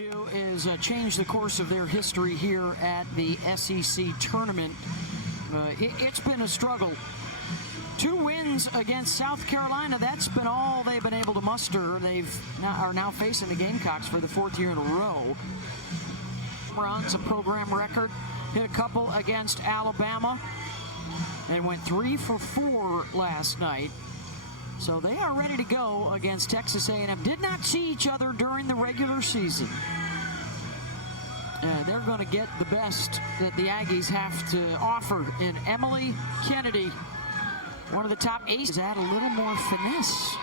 do is change the course of their history here at the SEC tournament. It's been a struggle. 2 wins against South Carolina, that's been all they've been able to muster. Are now facing the Gamecocks for the 4th year in a row. Runs a program record, hit a couple against Alabama, and went 3 for 4 last night. So they are ready to go against Texas A&M. Did not see each other during the regular season. They're going to get the best that the Aggies have to offer in Emily Kennedy, one of the top aces. Add a little more finesse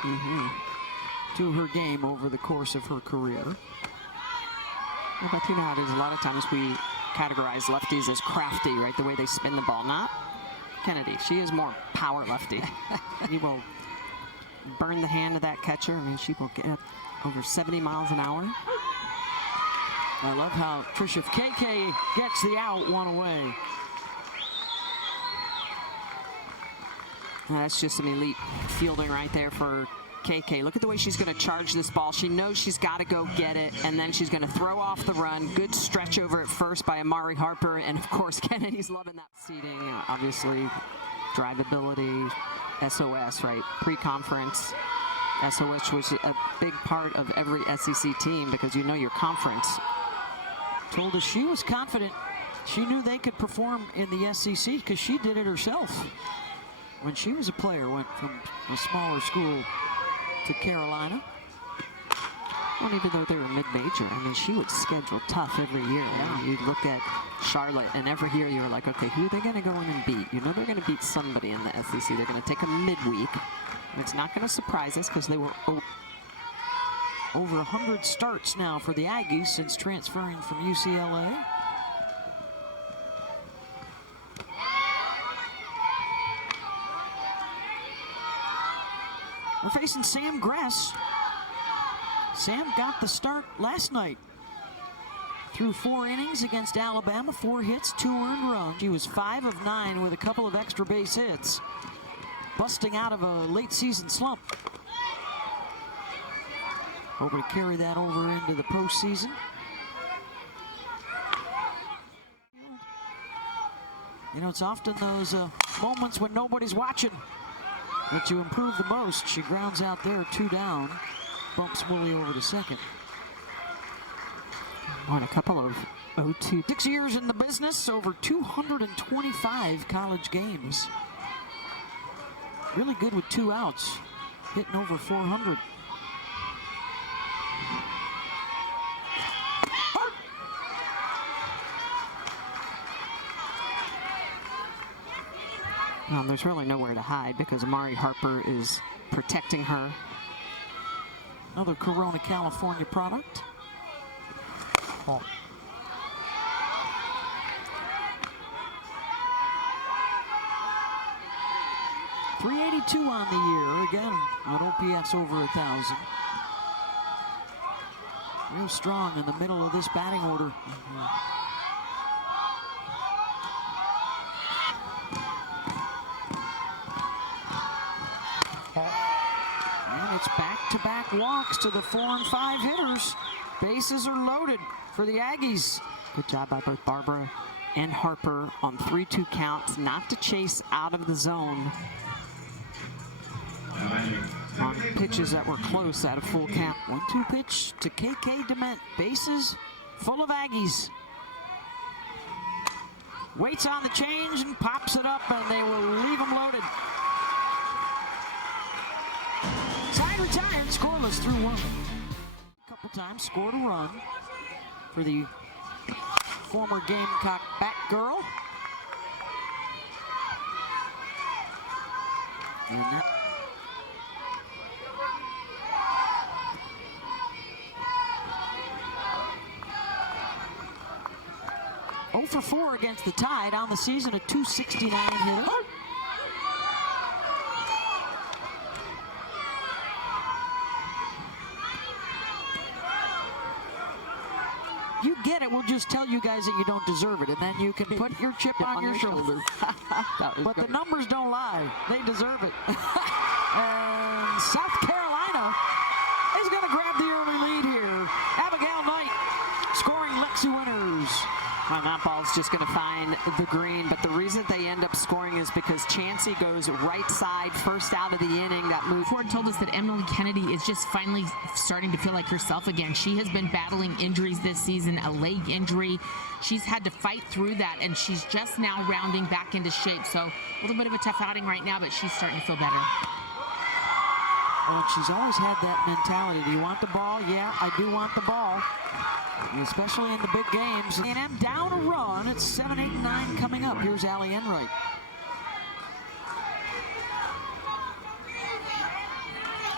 to her game over the course of her career. Well, but you know how it is. A lot of times we categorize lefties as crafty, right? The way they spin the ball. Not Kennedy. She is more power lefty. You will burn the hand of that catcher. I mean, she will get up over 70 miles an hour. I love how Trisha KK gets the out, 1 away. That's just some elite fielding right there for KK. Look at the way she's going to charge this ball. She knows she's got to go get it, and then she's going to throw off the run. Good stretch over at first by Amari Harper, and of course Kennedy's loving that seating. Obviously, drivability, SOS, right? Pre-conference, SOS was a big part of every SEC team because you know your conference. Told us she was confident. She knew they could perform in the SEC because she did it herself. When she was a player, went from a smaller school to Carolina. Well, even though they were mid-major, I mean, she would schedule tough every year. Yeah. You'd look at Charlotte, and every year you were like, okay, who are they going to go in and beat? You know they're going to beat somebody in the SEC. They're going to take a midweek. It's not going to surprise us because they were over 100 starts now for the Aggies since transferring from UCLA. We're facing Sam Gress. Sam got the start last night. Through 4 innings against Alabama, 4 hits, 2 earned runs. She was 5 of 9 with a couple of extra base hits, busting out of a late season slump. Hoping to carry that over into the postseason. You know, it's often those moments when nobody's watching that you improve the most. She grounds out there, 2 down, bumps Willie over to second. Won a couple of 0-2. 6 years in the business, over 225 college games. Really good with 2 outs, hitting over 400. Well, there's really nowhere to hide because Amari Harper is protecting her. Another Corona, California product. Oh. .382 on the year. Again, an OPS over 1,000. Real strong in the middle of this batting order. And it's back-to-back walks to the 4 and 5 hitters. Bases are loaded for the Aggies. Good job by both Barbara and Harper on 3-2 counts, not to chase out of the zone on pitches that were close at a full count. 1-2 pitch to KK Dement. Bases full of Aggies. Waits on the change and pops it up, and they will leave them loaded. Side retired, scoreless through 1. A couple times scored a run for the former Gamecock Batgirl. And that 0 for 4 against the Tide on the season, a .269 hitter. You get it, we'll just tell you guys that you don't deserve it, and then you can put your chip on your shoulder. But the numbers don't lie, they deserve it. And South Carolina is going to grab the early lead here. Abigail Knight Dixie winners. Well, that ball's just going to find the green, but the reason they end up scoring is because Chansey goes right side, first out of the inning. That move. Ford told us that Emily Kennedy is just finally starting to feel like herself again. She has been battling injuries this season, a leg injury. She's had to fight through that, and she's just now rounding back into shape. So a little bit of a tough outing right now, but she's starting to feel better. And she's always had that mentality. Do you want the ball? Yeah, I do want the ball. Especially in the big games. A&M down a run. It's 7, 8, 9 coming up. Here's Allie Enright.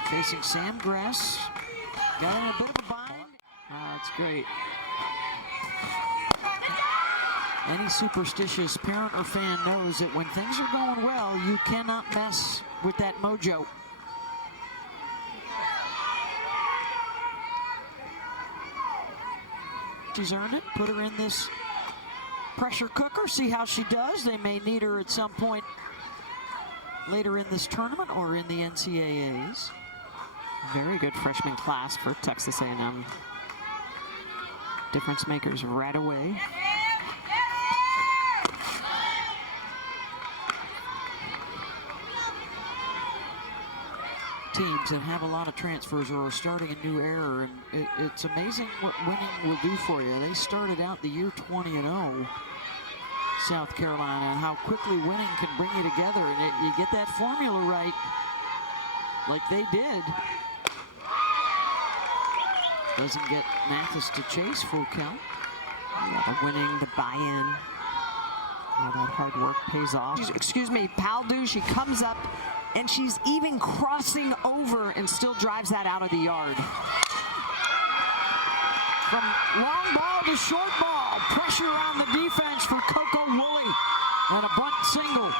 Facing Sam Gress. Got in a bit of a bind. That's great. Any superstitious parent or fan knows that when things are going well, you cannot mess with that mojo. She's earned it. Put her in this pressure cooker. See how she does. They may need her at some point later in this tournament or in the NCAAs. Very good freshman class for Texas A&M. Difference makers right away. Teams that have a lot of transfers or are starting a new era, and it's amazing what winning will do for you. They started out the year 20-0, South Carolina, and how quickly winning can bring you together, and you get that formula right like they did. Doesn't get Mathis to chase full count. Yeah, the winning, the buy-in, all that hard work pays off. Excuse me, Paldou, she comes up, and she's even crossing over and still drives that out of the yard. From long ball to short ball, pressure on the defense for Coco Woolley, and a bunt single.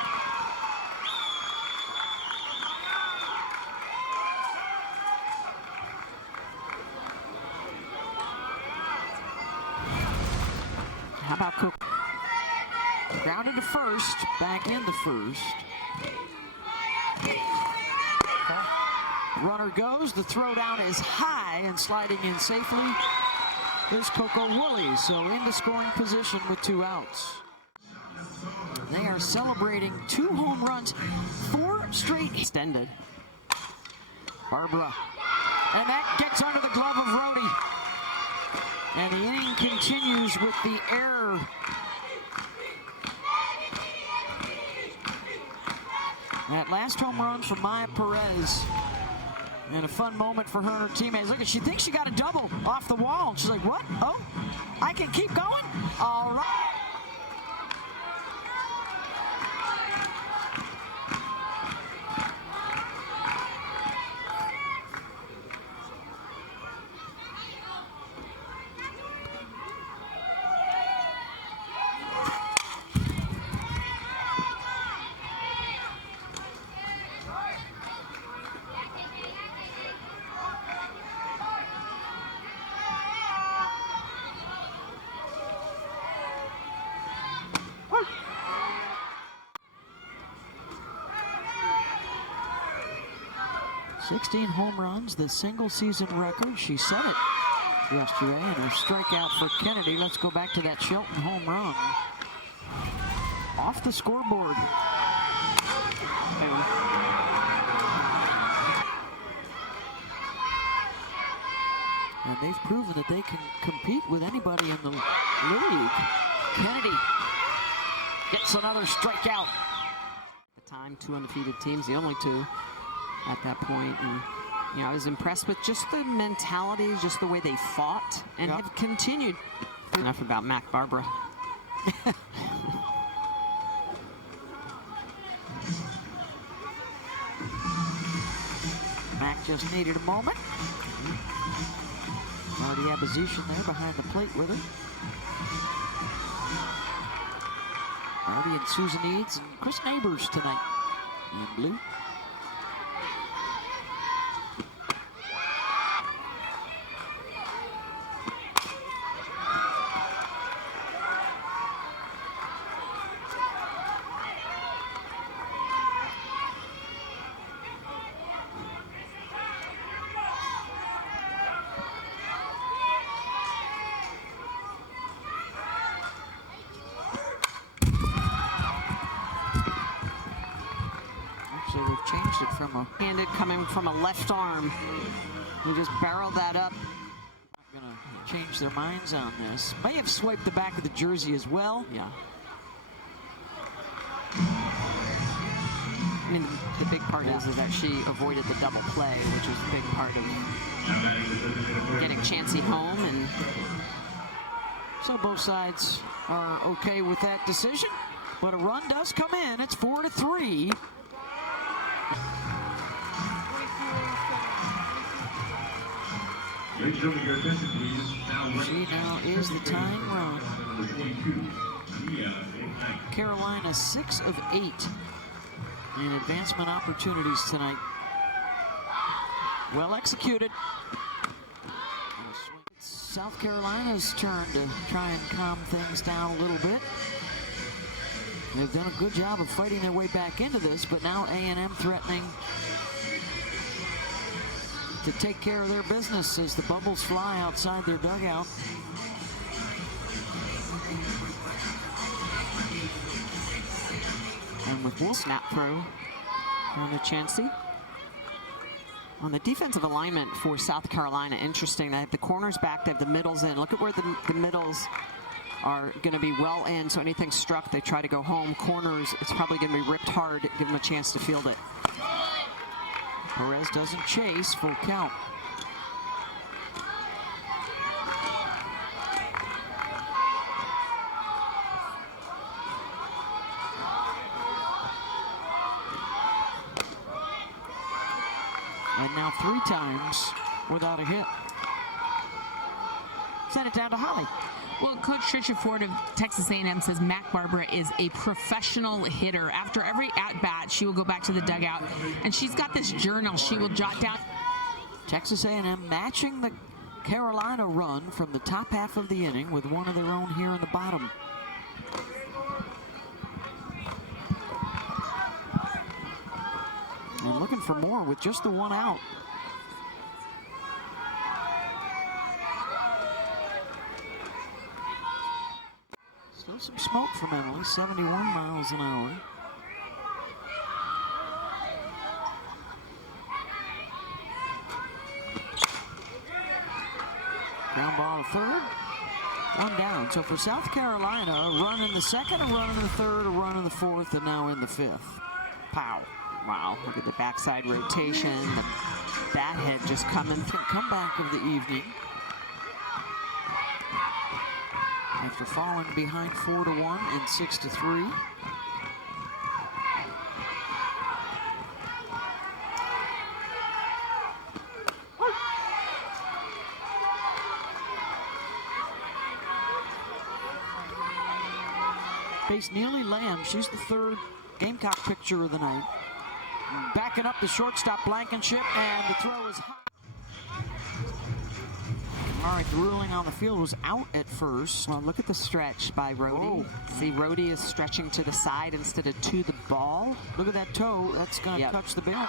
How about Coco? Grounded to first, back into first. Runner goes, the throw down is high, and sliding in safely is Coco Woolley, so into scoring position with 2 outs. They are celebrating 2 home runs, 4 straight. Extended. Barbara, and that gets under the glove of Rhodey. And the inning continues with the error. That last home run from Maya Perez. And a fun moment for her and her teammates. Look, she thinks she got a double off the wall. She's like, what? Oh, I can keep going? All right. "16 home runs, the single season record." She set it yesterday, and her strikeout for Kennedy. Let's go back to that Shelton home run. Off the scoreboard. And they've proven that they can compete with anybody in the league. Kennedy gets another strikeout. At the time, 2 undefeated teams, the only 2 at that point. And, you know, I was impressed with just the mentality, just the way they fought, and have continued. Enough about Mac Barbara. Mac just needed a moment. Marty Abazishan there behind the plate with her. Marty and Susan Eads and Chris Neighbors tonight in blue. from a Handed coming from a left arm. He just barreled that up. not going to change their minds on this. May have swiped the back of the jersey as well. Yeah. I mean, the big part is that she avoided the double play, which was a big part of getting Chansey home. And So both sides are okay with that decision, but a run does come in. It's 4-3. She now is the tying run. Carolina 6 of 8 in advancement opportunities tonight. Well executed. It's South Carolina's turn to try and calm things down a little bit. They've done a good job of fighting their way back into this, but now A&M threatening to take care of their business as the bubbles fly outside their dugout. And with Wolf snap throw on the Chansey. On the defensive alignment for South Carolina, interesting. They have the corners back, they have the middles in. Look at where the middles are going to be well in, so anything struck, they try to go home. Corners, it's probably going to be ripped hard, give them a chance to field it. Perez doesn't chase, full count. And now 3 times without a hit. Send it down to Holly. Well, Coach Tricia Ford of Texas A&M says Mac Barbara is a professional hitter. After every at-bat, she will go back to the dugout, and she's got this journal she will jot down. Texas A&M matching the Carolina run from the top half of the inning with one of their own here in the bottom. And looking for more with just the one out. Still some smoke from Emily, 71 miles an hour. Ground ball to third, 1 down. So for South Carolina, a run in the second, a run in the third, a run in the fourth, and now in the fifth. Pow. Wow, look at the backside rotation. The bat head just coming through. Comeback of the evening. After falling behind 4-1 and 6-3. Base Neely Lamb, she's the 3rd Gamecock picture of the night. Backing up the shortstop Blankenship, and the throw is high. All right, the ruling on the field was out at first. Well, look at the stretch by Rhodey. See, Rhodey is stretching to the side instead of to the ball. Look at that toe. That's going to touch the bill.